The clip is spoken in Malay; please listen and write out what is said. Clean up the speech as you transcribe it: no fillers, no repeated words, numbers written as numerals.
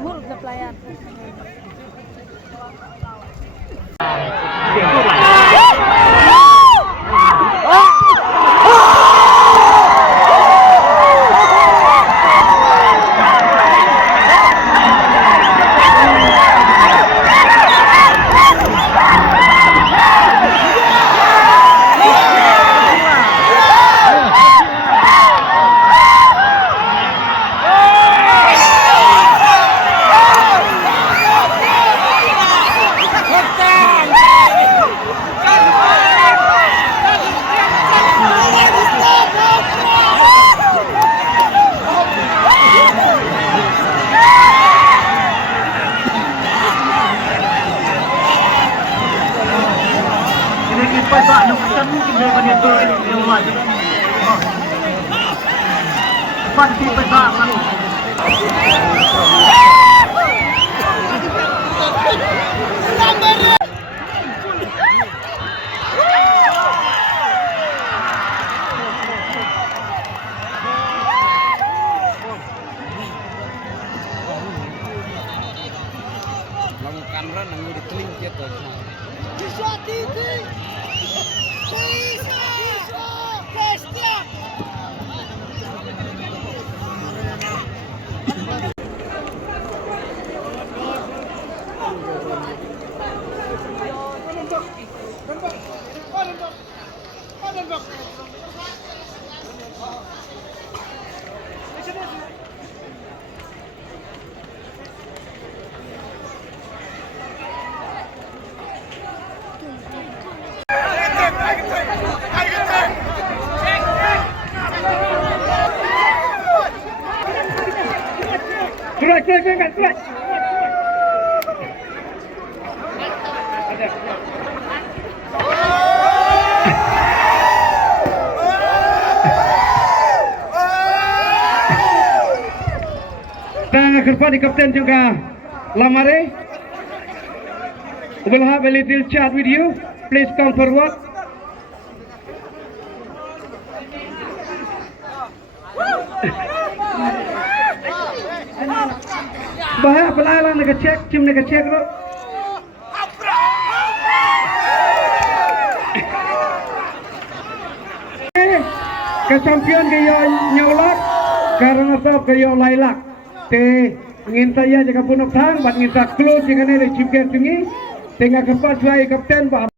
Buruk ke pelayan. Kamera nang di teling gitu. Pyrshah titi. Pyrshah. Gerak. Dan kepada kapten juga Lamare. We'll have a little chat with you. Please come forward. Bahaya pelayaran nak cek, tim nak cek lo. Kesampian kaya nyolak karena sebab kaya lailak. Te ingin saya jaga punok thang, bat ingin tak close dengan ada chipkan sungi. Tengah kepas lai kapten.